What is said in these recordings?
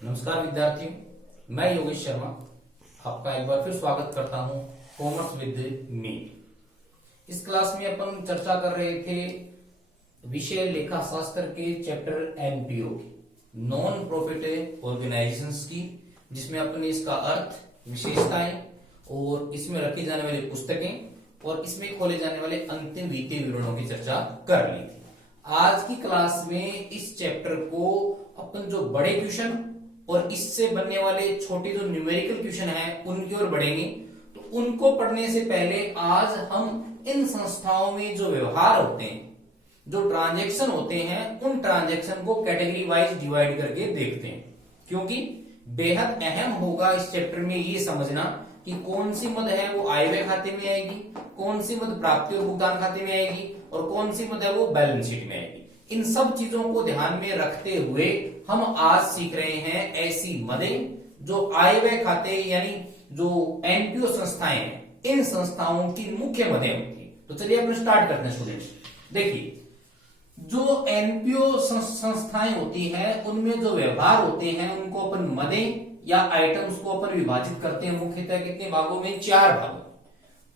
नमस्कार विद्यार्थियों, मैं योगेश शर्मा आपका एक बार फिर स्वागत करता हूं कॉमर्स विद मी। इस क्लास में अपन चर्चा कर रहे थे विषय लेखा शास्त्र के चैप्टर एनपीओ की, नॉन प्रॉफिट ऑर्गेनाइजेशंस की, जिसमें अपने इसका अर्थ, विशेषताएं और इसमें रखी जाने वाली पुस्तकें और इसमें खोले जाने वाले अंतिम वित्तीय विवरणों की चर्चा कर ली थी। आज की क्लास में इस चैप्टर को अपन जो बड़े क्वेश्चन और इससे बनने वाले छोटे जो न्यूमेरिकल क्वेश्चन हैं उनकी ओर बढ़ेंगे। तो उनको पढ़ने से पहले आज हम इन संस्थाओं में जो व्यवहार होते हैं, जो ट्रांजैक्शन होते हैं, उन ट्रांजैक्शन को कैटेगरी वाइज डिवाइड करके देखते हैं, क्योंकि बेहद अहम होगा इस चैप्टर में ये समझना कि कौन सी मद है वो आय व्यय खाते में आएगी, कौन सी मद प्राप्ति और भुगतान खाते में आएगी और कौन सी मद है वो बैलेंस शीट में आएगी। इन सब चीजों को ध्यान में रखते हुए हम आज सीख रहे हैं ऐसी मदें जो आय व्यय खाते यानी जो एनपीओ संस्थाएं हैं, इन संस्थाओं की मुख्य मदें होती है। तो चलिए अपन स्टार्ट करते हैं स्टूडेंट्स। देखिए, जो एनपीओ संस्थाएं होती हैं उनमें जो व्यवहार होते हैं उनको अपन मदें या आइटम्स को अपन विभाजित करते हैं मुख्यतः कितने भागों में? 4 भागों।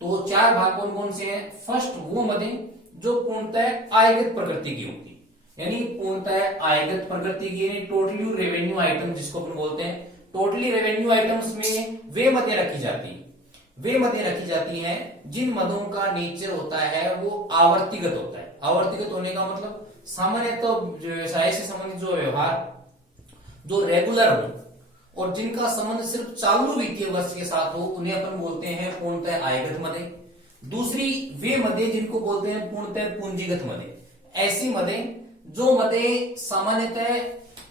तो 4 भाग कौन कौन से हैं? फर्स्ट वो मदें जो पूर्णतः आयगत प्रकृति की होती है, यानी पूर्णतः आयगत प्रकृति की, टोटली रेवेन्यू आइटम जिसको अपन बोलते हैं। टोटली रेवेन्यू आइटम्स में वे मदें रखी जाती हैं जिन मदों का नेचर होता है वो आवर्तीगत होता है। आवर्तीगत होने का मतलब सामान्यतः तो व्यवसाय से संबंधित जो व्यवहार जो रेगुलर हो और जिनका संबंध सिर्फ चालू वित्तीय वर्ष के साथ हो उन्हें अपन बोलते हैं पूर्णतः आयगत मदें। दूसरी वे मदें जिनको बोलते हैं पूर्णतः पूंजीगत मदें। ऐसी मदें जो मदें सामान्यतः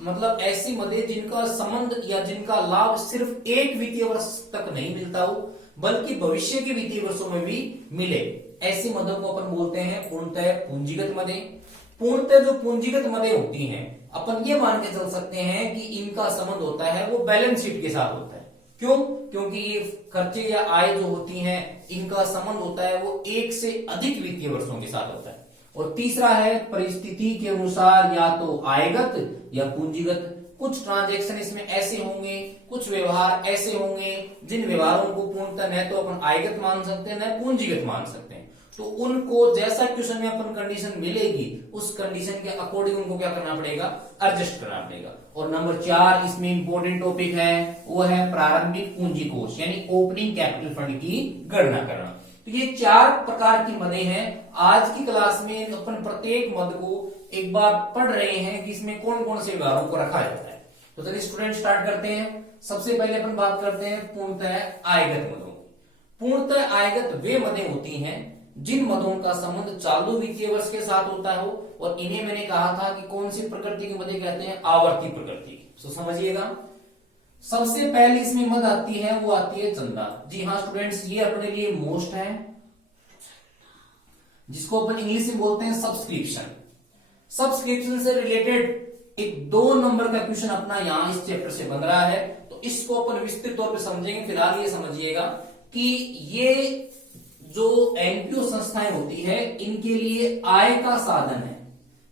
मतलब ऐसी मदें जिनका संबंध या जिनका लाभ सिर्फ एक वित्तीय वर्ष तक नहीं मिलता हो बल्कि भविष्य के वित्तीय वर्षों में भी मिले, ऐसी मदों को अपन बोलते हैं पूर्णतः पूंजीगत मदें। पूर्णतः जो पूंजीगत मदें होती हैं अपन ये मान के चल सकते हैं कि इनका संबंध होता है वो बैलेंस शीट के साथ होता है। क्यों? क्योंकि ये खर्चे या आय जो होती हैं इनका संबंध होता है वो एक से अधिक वित्तीय वर्षों के साथ होता है। और तीसरा है परिस्थिति के अनुसार या तो आयगत या पूंजीगत। कुछ ट्रांजैक्शन इसमें ऐसे होंगे, कुछ व्यवहार ऐसे होंगे जिन व्यवहारों को पूर्णतः न तो अपन आयगत मान सकते हैं न पूंजीगत मान सकते हैं। तो उनको जैसा क्वेश्चन में अपन कंडीशन मिलेगी उस कंडीशन के अकॉर्डिंग उनको क्या करना पड़ेगा? एडजस्ट करना पड़ेगा। और नंबर 4 इसमें इंपॉर्टेंट टॉपिक है वो है प्रारंभिक पूंजी कोष यानी ओपनिंग कैपिटल फंड की गणना करना। तो ये 4 प्रकार की मदें हैं। आज की क्लास में अपन प्रत्येक मद को एक बार पढ़ रहे हैं कि इसमें कौन कौन से व्यवहारों को रखा जाता है। तो चलिए स्टूडेंट स्टार्ट करते हैं। सबसे पहले अपन बात करते हैं पूर्णतः आयगत मदों की। पूर्णतः आयगत वे मदें होती हैं जिन मदों का संबंध चालू वित्तीय वर्ष के साथ होता हो और इन्हें मैंने कहा था कि कौन सी प्रकृति की मदें कहते हैं? आवर्ती प्रकृति की। तो समझिएगा, सबसे पहले इसमें मद आती है वो आती है चंदा। जी हाँ स्टूडेंट्स, ये अपने लिए मोस्ट है जिसको अपन इंग्लिश में बोलते हैं सब्सक्रिप्शन। सब्सक्रिप्शन से रिलेटेड एक 2 नंबर का क्वेश्चन अपना यहां इस चैप्टर से बन रहा है, तो इसको अपन विस्तृत तौर पे समझेंगे। फिलहाल ये समझिएगा कि ये जो एनपीओ संस्थाएं होती है इनके लिए आय का साधन है,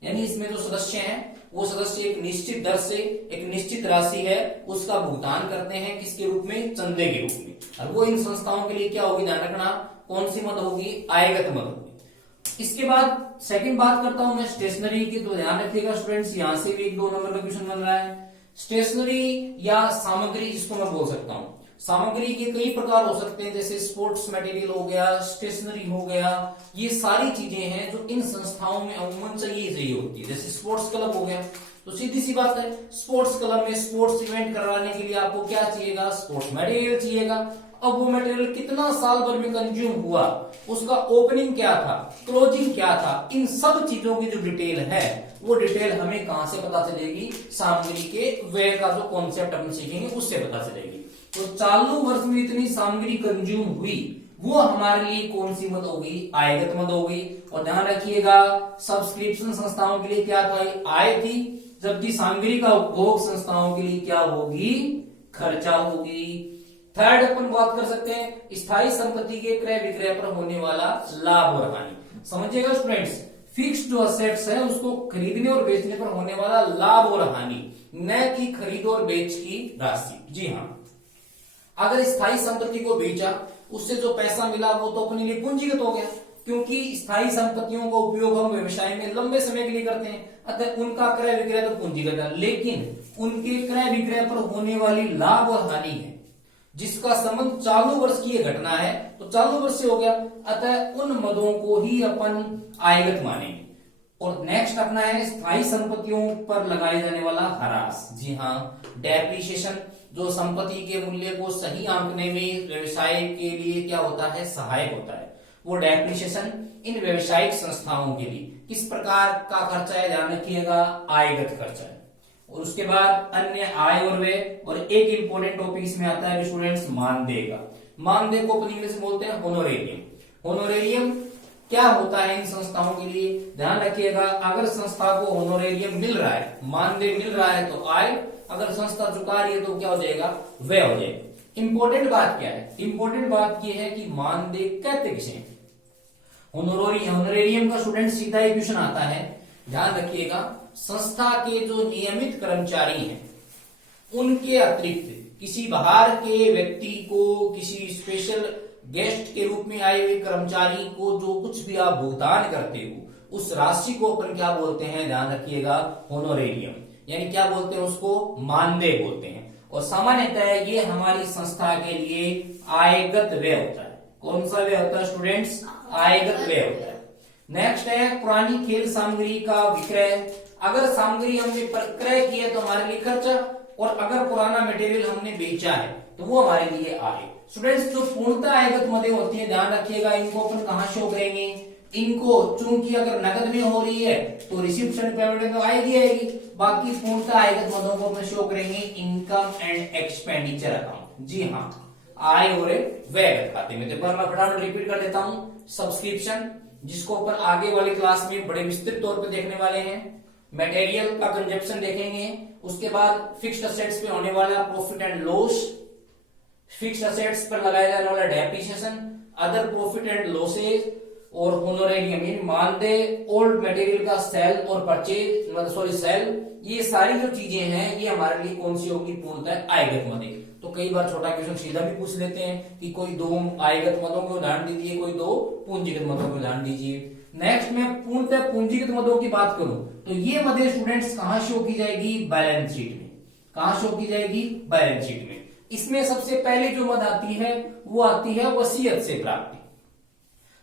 यानी इसमें जो सदस्य हैं वो सदस्य एक निश्चित दर से एक निश्चित राशि है उसका भुगतान करते हैं, किसके रूप में? चंदे के रूप में। और वो इन संस्थाओं के लिए क्या होगी? ध्यान रखना, कौन सी मद होगी? आयगत मद होगी। इसके बाद सेकंड बात करता हूं मैं स्टेशनरी की। तो ध्यान रखिएगा स्टूडेंट्स, यहां से भी एक 2 नंबर का क्वेश्चन बन रहा है। स्टेशनरी या सामग्री जिसको मैं बोल सकता हूं, सामग्री के कई प्रकार हो सकते हैं, जैसे स्पोर्ट्स मटेरियल हो गया, स्टेशनरी हो गया। ये सारी चीजें हैं जो इन संस्थाओं में अमूमन चाहिए होती है। जैसे स्पोर्ट्स क्लब हो गया, तो सीधी सी बात है स्पोर्ट्स क्लब में स्पोर्ट्स इवेंट करवाने के लिए आपको क्या चाहिएगा? स्पोर्ट्स मटेरियल चाहिएगा। अब वो मटेरियल कितना साल भर में कंज्यूम हुआ, उसका ओपनिंग क्या था, क्लोजिंग क्या था, इन सब चीजों की जो डिटेल है वो डिटेल हमें कहां से पता चलेगी? सामग्री के व्यय का जो कॉन्सेप्ट अपन सीखेंगे उससे पता चलेगी। तो चालू वर्ष में इतनी सामग्री कंज्यूम हुई वो हमारे लिए कौन सी मद होगी? आयगत मद होगी। और ध्यान रखिएगा सब्सक्रिप्शन संस्थाओं के लिए क्या था? आय थी, जबकि सामग्री का उपभोग संस्थाओं के लिए क्या होगी? खर्चा होगी। थर्ड अपन बात कर सकते हैं स्थायी संपत्ति के क्रय विक्रय पर होने वाला लाभ और हानि। समझिएगा स्टूडेंट्स, फिक्स्ड जो असेट्स है उसको खरीदने और बेचने पर होने वाला लाभ और हानि, न कि खरीद और बेच की राशि। जी हाँ, अगर स्थायी संपत्ति को बेचा, उससे जो पैसा मिला वो तो अपने लिए पूंजीगत हो गया, क्योंकि स्थायी संपत्तियों का उपयोग हम व्यवसाय में लंबे समय के लिए करते हैं, अतः उनका क्रय विक्रय तो पूंजीगत है। लेकिन उनके क्रय विक्रय पर होने वाली लाभ और हानि है जिसका संबंध चालू वर्ष की ये घटना है, तो चालू वर्ष से हो गया, अतः उन मदों को ही अपन आयगत मानेंगे। और नेक्स्ट अपना है स्थायी संपत्तियों पर लगाए जाने वाला ह्रास। जी हाँ, डेप्रिसिएशन जो संपत्ति के मूल्य को सही आंकने में व्यवसाय के लिए क्या होता है, सहायक होता है। वो डेप्रिसिएशन इन व्यवसायिक संस्थाओं के लिए किस प्रकार का खर्चा है, ध्यान रखिएगा, आयगत खर्चा है। और उसके बाद अन्य आय और व्यय, और एक इंपॉर्टेंट टॉपिक इसमें आता है स्टूडेंट्स मानदेय का। मानदेय को अपन इंग्लिश में बोलते हैं होनोरेरियम। होनोरेरियम क्या होता है इन संस्थाओं के लिए, ध्यान रखिएगा, अगर संस्था को होनोरेरियम मिल रहा है, मानदेय मिल रहा है तो आय, अगर संस्था चुका रही है तो क्या हो जाएगा, व्यय हो जाएगा। इंपॉर्टेंट बात क्या है, इंपॉर्टेंट बात यह है कि मानदेय कहते किसे, होनोरेरियम का स्टूडेंट सीधा ही क्वेश्चन आता है, ध्यान रखिएगा, संस्था के जो नियमित कर्मचारी हैं उनके अतिरिक्त किसी बाहर के व्यक्ति को, किसी स्पेशल गेस्ट के रूप में आए हुए कर्मचारी को जो कुछ भी आप भुगतान करते हो उस राशि को अपन क्या बोलते हैं, ध्यान रखिएगा, होनोरेरियम, यानी क्या बोलते हैं उसको, मानदेय बोलते हैं। और सामान्यतः ये हमारी संस्था के लिए आयगत व्यय होता है। कौन सा व्यय होता है स्टूडेंट्स, आयगत व्यय होता है। नेक्स्ट है पुरानी खेल सामग्री का विक्रय। अगर सामग्री हमने क्रय की है तो हमारे लिए खर्चा, और अगर पुराना मटेरियल हमने बेचा है तो वो हमारे लिए आय। स्टूडेंट्स जो पूर्णतः आयगत मदें होती है, ध्यान रखिएगा, इनको अपन कहां शो करेंगे, इनको चूंकि अगर नकद में हो रही है तो रिसिप्शन पेमेंट तो आएगी आएगी, बाकी पूर्णतः आयगत मदों को अपन शो करेंगे इनकम एंड एक्सपेंडिचर अकाउंट। जी हाँ, आय और व्यय खाते में। तो मैं फटाफट रिपीट कर देता हूं, सब्सक्रिप्शन जिसको अपन आगे वाली क्लास में बड़े विस्तृत तौर पे देखने वाले हैं, मटेरियल का कंजप्शन देखेंगे, उसके बाद फिक्स्ड असेट्स पे होने वाला profit and loss, fixed assets पर लगाया जाने वाला depreciation, other profit and losses, और होनोरेरियम यानी मानदेय, ओल्ड मटेरियल का सेल और परचेज, मतलब सॉरी सेल, ये सारी जो चीजें हैं ये हमारे लिए कौन सी होगी, पूर्णतः आयगत मदें। तो कई बार छोटा क्वेश्चन सीधा भी पूछ लेते हैं कि कोई दो आयगत मदों के उदाहरण दीजिए, कोई दो पूंजीगत मदों के उदाहरण दीजिए। नेक्स्ट में पूर्णतः पूंजीगत मदों की बात करूं तो ये मदें स्टूडेंट्स कहां शो की जाएगी, बैलेंस शीट में। कहां शो की जाएगी, बैलेंस शीट में। इसमें सबसे पहले जो मद आती है वो आती है वसीयत से प्राप्ति,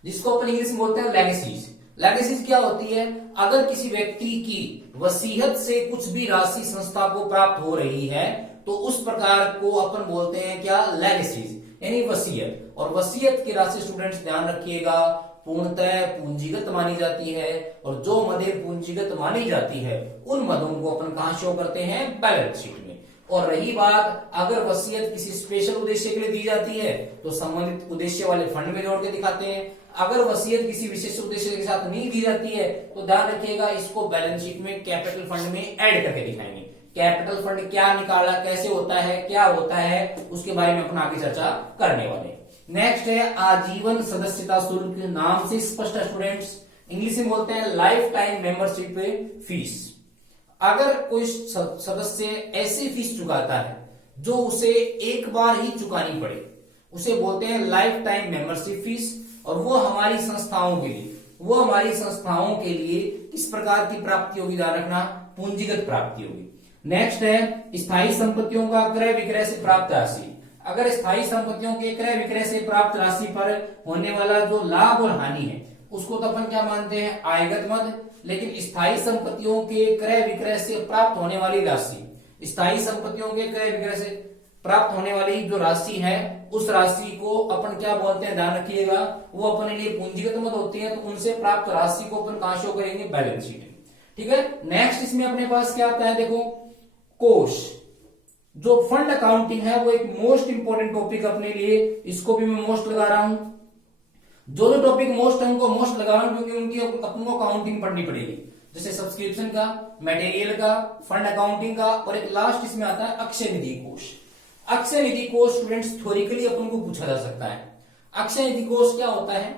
जिसको अपन इंग्लिश में बोलते हैं लेगेसीज। लेगेसीज क्या होती है, अगर किसी व्यक्ति की वसीयत से कुछ भी राशि संस्था को प्राप्त हो रही है तो उस प्रकार को अपन बोलते हैं क्या, लेगेसीज, यानी वसीयत। और वसीयत की राशि स्टूडेंट्स ध्यान रखिएगा पूर्णतः पूंजीगत मानी जाती है, और जो मदें पूंजीगत मानी जाती है उन मदों को अपन कहां शो करते हैं, बैलेंस शीट में। और रही बात अगर वसीयत किसी स्पेशल उद्देश्य के लिए दी जाती है तो संबंधित उद्देश्य वाले फंड में जोड़ के दिखाते हैं। अगर वसीयत किसी विशेष उद्देश्य के साथ नहीं दी जाती है तो ध्यान रखिएगा इसको बैलेंस शीट में कैपिटल फंड में ऐड करके दिखाएंगे। कैपिटल फंड क्या निकाला, कैसे होता है, क्या होता है, उसके बारे में अपन आगे चर्चा करने वाले। नेक्स्ट है आजीवन सदस्यता शुल्क, नाम से स्पष्ट है स्टूडेंट्स, इंग्लिश में बोलते हैं लाइफ टाइम मेंबरशिप फीस। अगर कोई सदस्य ऐसी फीस चुकाता है जो उसे एक बार ही चुकानी पड़े, उसे बोलते हैं लाइफ टाइम मेंबरशिप फीस। और वो हमारी संस्थाओं के लिए किस प्रकार की प्राप्ति होगी, ध्यान रखना, पूंजीगत प्राप्ति होगी। नेक्स्ट है स्थायी संपत्तियों का क्रय विक्रय से प्राप्त राशि। अगर स्थायी संपत्तियों के क्रय विक्रय से प्राप्त राशि पर होने वाला जो लाभ और हानि है उसको तो अपन क्या मानते हैं, आयगत मद। लेकिन स्थायी संपत्तियों के क्रय विक्रय से प्राप्त होने वाली राशि, स्थायी संपत्तियों के क्रय विक्रय से प्राप्त होने वाली जो राशि है उस राशि को अपन क्या बोलते हैं, ध्यान रखिएगा, वो अपने लिए पूंजीगत मद होती है। तो उनसे प्राप्त राशि को अपन कहां शो करेंगे, बैलेंस शीट में। ठीक है, नेक्स्ट इसमें अपने पास क्या आता है, देखो कोष। जो फंड अकाउंटिंग है वो एक मोस्ट इंपोर्टेंट टॉपिक अपने लिए, इसको भी मैं मोस्ट लगा रहा हूं। जो टॉपिक मोस्ट है उनको मोस्ट लगा रहा हूं क्योंकि उनकी अपन को अकाउंटिंग पढ़नी पड़ेगी, जैसे सब्सक्रिप्शन का, मटेरियल का, फंड अकाउंटिंग का, और एक लास्ट इसमें आता है अक्षय निधि कोष। अक्षय निधि कोष स्टूडेंट्स थ्योरेटिकली अपन को पूछा जा सकता है। अक्षय निधि कोष क्या होता है,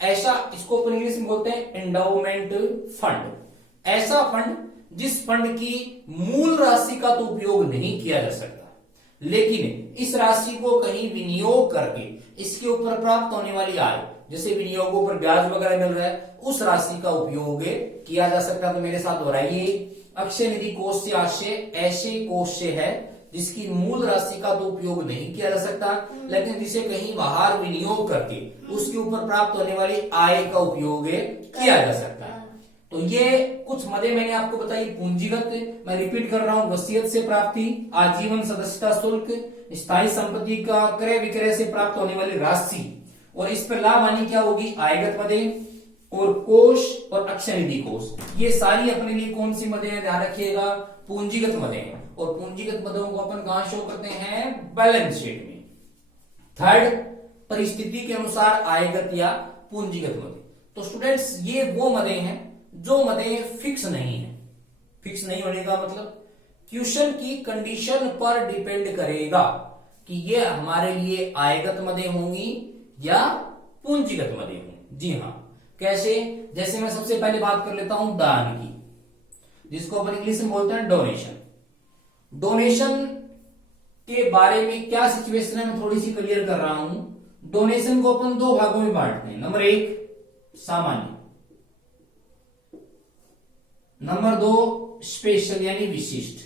ऐसा, इसको अपन इंग्लिश में बोलते हैं एंडाउमेंट फंड। ऐसा फंड जिस फंड की मूल राशि का तो उपयोग नहीं किया जा सकता, लेकिन इस राशि को कहीं विनियोग करके इसके ऊपर प्राप्त होने वाली आय, जैसे विनियोगों पर ब्याज वगैरह मिल रहा है, उस राशि का उपयोग किया जा सकता है। तो मेरे साथ दोहराइए, अक्षय निधि कोष से आशय ऐसे कोष से है जिसकी मूल राशि का तो उपयोग नहीं किया जा सकता, लेकिन जिसे कहीं बाहर विनियोग करके उसके ऊपर प्राप्त होने वाली आय का उपयोग किया जा सकता है। तो ये कुछ मदे मैंने आपको बताई। पूंजीगत, मैं रिपीट कर रहा हूं, वसीयत से प्राप्ति, आजीवन सदस्यता शुल्क, स्थायी संपत्ति का क्रय विक्रय से प्राप्त होने वाली राशि, और इस पर लाभ हानि क्या होगी, आयगत मदे, और कोष और अक्षय निधि कोष, ये सारी अपने लिए कौन सी मदे हैं, ध्यान रखिएगा, पूंजीगत मदे हैं। और पूंजीगत मदों को अपन कहां शो करते हैं, बैलेंस शीट में। थर्ड, परिस्थिति के अनुसार आयगत या पूंजीगत मदे। तो स्टूडेंट्स ये वो मदे हैं जो मदे फिक्स नहीं है। फिक्स नहीं होने का मतलब क्वेश्चन की कंडीशन पर डिपेंड करेगा कि ये हमारे लिए आयगत मदे होंगी या पूंजीगत मदे होंगी। जी हाँ, कैसे, जैसे मैं सबसे पहले बात कर लेता हूं दान की, जिसको अपन इंग्लिश में बोलते हैं डोनेशन। डोनेशन के बारे में क्या सिचुएशन है मैं थोड़ी सी क्लियर कर रहा हूं। डोनेशन को अपन दो भागों में बांटते हैं। नंबर एक, सामान्य। नंबर दो, स्पेशल यानी विशिष्ट।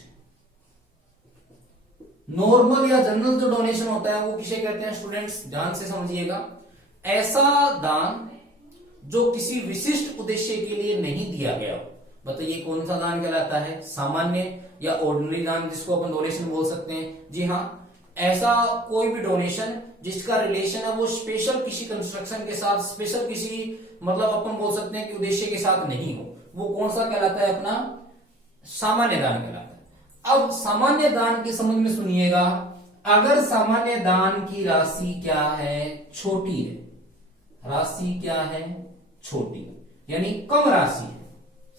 नॉर्मल या जनरल जो डोनेशन होता है वो किसे कहते हैं स्टूडेंट्स, ध्यान से समझिएगा, ऐसा दान जो किसी विशिष्ट उद्देश्य के लिए नहीं दिया गया हो। बताइए कौन सा दान कहलाता है, सामान्य या ऑर्डिनरी दान, जिसको अपन डोनेशन बोल सकते हैं। जी हाँ, ऐसा कोई भी डोनेशन जिसका रिलेशन है वो स्पेशल किसी कंस्ट्रक्शन के साथ, स्पेशल किसी मतलब अपन बोल सकते हैं कि उद्देश्य के साथ नहीं हो, वो कौन सा कहलाता है, अपना सामान्य दान कहलाता है। अब सामान्य दान के संबंध में सुनिएगा, अगर सामान्य दान की राशि क्या है, छोटी है, राशि क्या है, छोटी, यानी कम राशि है,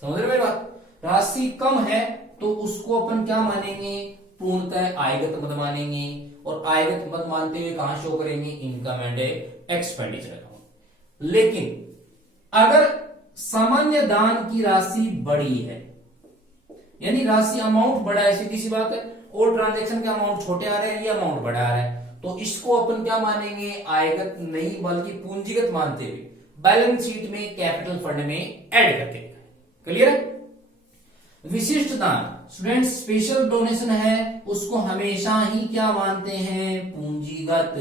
समझ रहे मेरी बात, राशि कम है, तो उसको अपन क्या मानेंगे, पूर्णतः आयगत मद मानेंगे। और आयगत मद मानते हुए कहां शो करेंगे, इनकम एंड एक्सपेंडिचर अकाउंट। लेकिन अगर सामान्य दान की राशि बड़ी है, यानी राशि अमाउंट बड़ा है, सीधी सी बात है, और ट्रांजैक्शन के अमाउंट छोटे आ रहे हैं, ये अमाउंट बड़ा आ रहा है, तो इसको अपन क्या मानेंगे, आयगत नहीं बल्कि पूंजीगत मानते हुए बैलेंस शीट में कैपिटल फंड में ऐड करके। क्लियर है। विशिष्ट दान, स्टूडेंट स्पेशल डोनेशन है, उसको हमेशा ही क्या मानते हैं, पूंजीगत।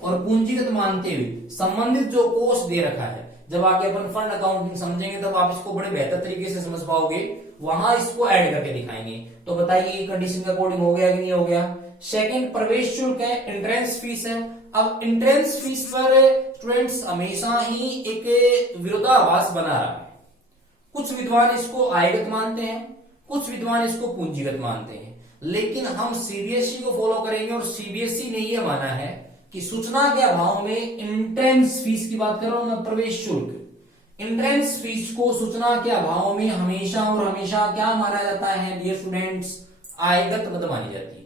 और पूंजीगत मानते हुए संबंधित जो कोष दे रखा है, जब आगे अपन फंड अकाउंटिंग समझेंगे तब आप इसको बड़े बेहतर तरीके से समझ पाओगे, वहां इसको ऐड करके दिखाएंगे। तो बताइए कंडीशन के अकॉर्डिंग हो गया कि नहीं हो गया। सेकंड, प्रवेश शुल्क है, एंट्रेंस फीस है। अब एंट्रेंस फीस पर स्टूडेंट्स हमेशा ही एक विरोधाभास बना रहा है। कुछ विद्वान इसको आयगत मानते हैं, कुछ विद्वान इसको पूंजीगत मानते हैं, लेकिन हम सीबीएसई को फॉलो करेंगे। और सीबीएसई ने यह माना है कि सूचना के अभाव में एंट्रेंस फीस की बात कर रहा हूं मैं, प्रवेश शुल्क, एंट्रेंस फीस को सूचना के अभाव में हमेशा और हमेशा क्या माना जाता है डियर स्टूडेंट्स, आयगत मद मानी जाती है।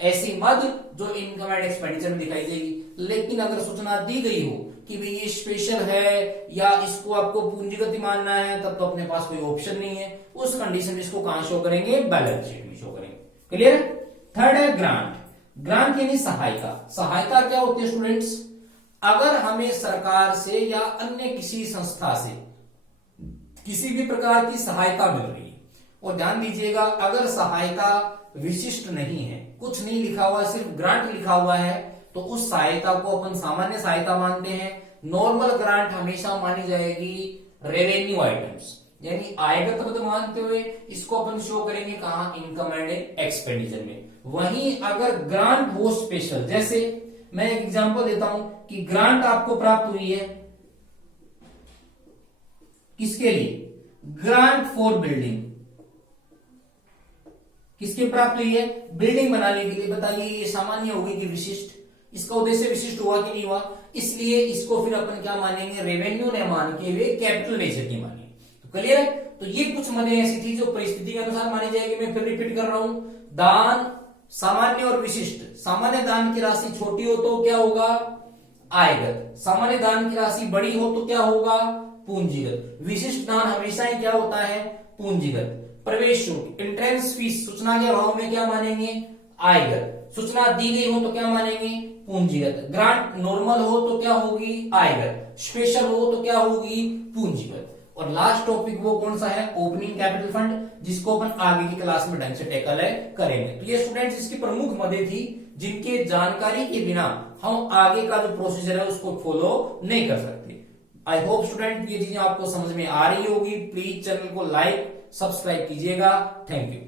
ऐसी मद जो इनकम एंड एक्सपेंडिचर में दिखाई देगी। लेकिन अगर सूचना दी गई हो कि भाई ये स्पेशल है या इसको आपको पूंजीगत ही मानना है, तब तो अपने पास कोई ऑप्शन नहीं है, उस कंडीशन में इसको कहां शो करेंगे, बैलेंस शीट में शो करेंगे। क्लियर। थर्ड है ग्रांट। ग्रांट यानी सहायता। सहायता क्या होती है स्टूडेंट्स, अगर हमें सरकार से या अन्य किसी संस्था से किसी भी प्रकार की सहायता मिल रही है, और ध्यान दीजिएगा अगर सहायता विशिष्ट नहीं है, कुछ नहीं लिखा हुआ, सिर्फ ग्रांट लिखा हुआ है, तो उस सहायता को अपन सामान्य सहायता मानते हैं। नॉर्मल ग्रांट हमेशा मानी जाएगी रेवेन्यू आइटम्स, यानी आयगत मद मानते हुए इसको अपन शो करेंगे कहां, इनकम एंड एक्सपेंडिचर में। वहीं अगर ग्रांट हो स्पेशल, जैसे मैं एक एग्जांपल देता हूं कि ग्रांट आपको प्राप्त हुई है किसके लिए, ग्रांट फॉर बिल्डिंग, किसके प्राप्त हुई है, बिल्डिंग बनाने के लिए। बताइए ये सामान्य होगी कि विशिष्ट, इसका उद्देश्य विशिष्ट हुआ कि नहीं हुआ, इसलिए इसको फिर अपन क्या मानेंगे, रेवेन्यू ने मान के हुए कैपिटल नेचर की मानेंगे। तो क्लियर है। तो ये कुछ मदे ऐसी थी जो परिस्थिति के अनुसार मानी जाएगी। मैं फिर रिपीट कर रहा हूं, दान सामान्य और विशिष्ट। सामान्य दान की राशि छोटी हो तो क्या होगा, आयगत। सामान्य दान की राशि बड़ी हो तो क्या होगा, पूंजीगत। विशिष्ट दान हमेशा ही क्या होता है, पूंजीगत। प्रवेश शुल्क एंट्रेंस फीस सूचना के अभाव में क्या मानेंगे, आयगत। सूचना दी गई हो तो क्या मानेंगे, पूंजीगत। ग्रांट नॉर्मल हो तो क्या होगी, आयगत। स्पेशल हो तो क्या होगी, पूंजीगत। और लास्ट टॉपिक वो कौन सा है, ओपनिंग कैपिटल फंड, जिसको अपन आगे की क्लास में ढंग से टैकल करेंगे। तो ये स्टूडेंट्स इसकी प्रमुख मदें थी जिनके जानकारी के बिना हम आगे का जो प्रोसीजर है उसको फॉलो नहीं कर सकते। आई होप स्टूडेंट ये चीजें आपको समझ में आ रही होगी। प्लीज चैनल को लाइक सब्सक्राइब कीजिएगा। Thank you.